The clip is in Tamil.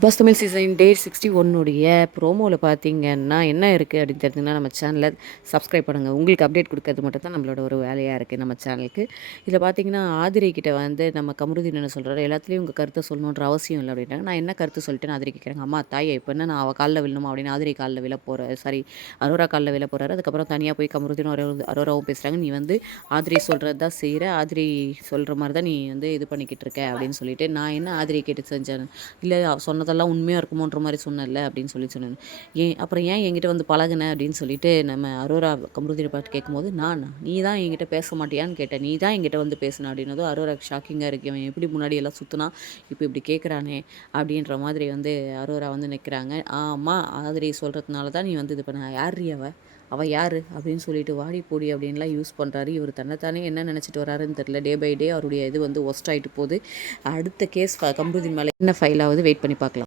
பிக் தமிழ் சீசன் டே 61 ப்ரோமோவில் பார்த்தீங்கன்னா என்ன இருக்குது அப்படின்னு தெரிஞ்சுங்கன்னா நம்ம சேனலை சப்ஸ்கிரைப் பண்ணுங்கள். உங்களுக்கு அப்டேட் கொடுக்கறது மட்டும் தான் நம்மளோட ஒரு வேலையாக இருக்குது நம்ம சேனலுக்கு. இதில் பார்த்தீங்கன்னா ஆதிரை கிட்ட வந்து நம்ம கமருதீன் என்ன சொல்கிறாரு, எல்லாத்துலேயும் உங்கள் கருத்தை சொல்லணுன்ற அவசியம் இல்லை அப்படின்ட்டாங்க. நான் என்ன கருத்து சொல்லிட்டேன்னு ஆதிரை கேட்குறாங்க. அம்மா தாயே இப்போ என்ன நான் அவள் காலில் விழணுமா அப்படின்னு ஆதிரை காலில் விழ போகிற சாரி அரோரா காலில் விழ போகிறாரு. அதுக்கப்புறம் தனியாக போய் கமருதீனும் அரோராவும் பேசுகிறாங்க. நீ வந்து ஆதிரை சொல்கிறது தான் செய்கிற, ஆதிரை சொல்கிற மாதிரி தான் நீ வந்து இது பண்ணிக்கிட்டு இருக்க அப்படின்னு சொல்லிட்டு, நான் என்ன ஆதிரை கேட்டு செஞ்சேன், இல்லை சொன்னதெல்லாம் உண்மையாக இருக்குமோன்ற மாதிரி சொன்னல அப்படின்னு சொன்னேன். அப்புறம் ஏன் என்கிட்ட வந்து பழகுன அப்படின்னு சொல்லிட்டு நம்ம அரோரா கமருதீனை பார்த்து கேட்கும்போது, நீ தான் என்கிட்ட பேச மாட்டியான்னு கேட்டேன், நீ தான் என்கிட்ட வந்து பேசின அப்படின்னதும் அரோராக்கு ஷாக்கிங்காக இருக்கு. அவன் எப்படி முன்னாடி எல்லாம் சுற்றினா இப்போ இப்படி கேட்குறானே அப்படின்ற மாதிரி வந்து அரோரா வந்து நிற்கிறாங்க. ஆமாம் ஆதிரை சொல்கிறதுனால தான் நீ வந்து இது பண்ண, யார் அவள் யார் அப்படின்னு சொல்லிட்டு வாடி போடி அப்படின்லாம் யூஸ் பண்ணுறாரு. இவர் தன்னைத்தானே என்ன நினச்சிட்டு வராருன்னு தெரில. டே பை டே அவருடைய இது வந்து ஒஸ்ட் ஆகிட்டு போகுது. அடுத்த கேஸ் கமருதீன் மேலே என்ன ஃபைல் ஆகுது வெயிட் பண்ணி பார்க்கலாம்.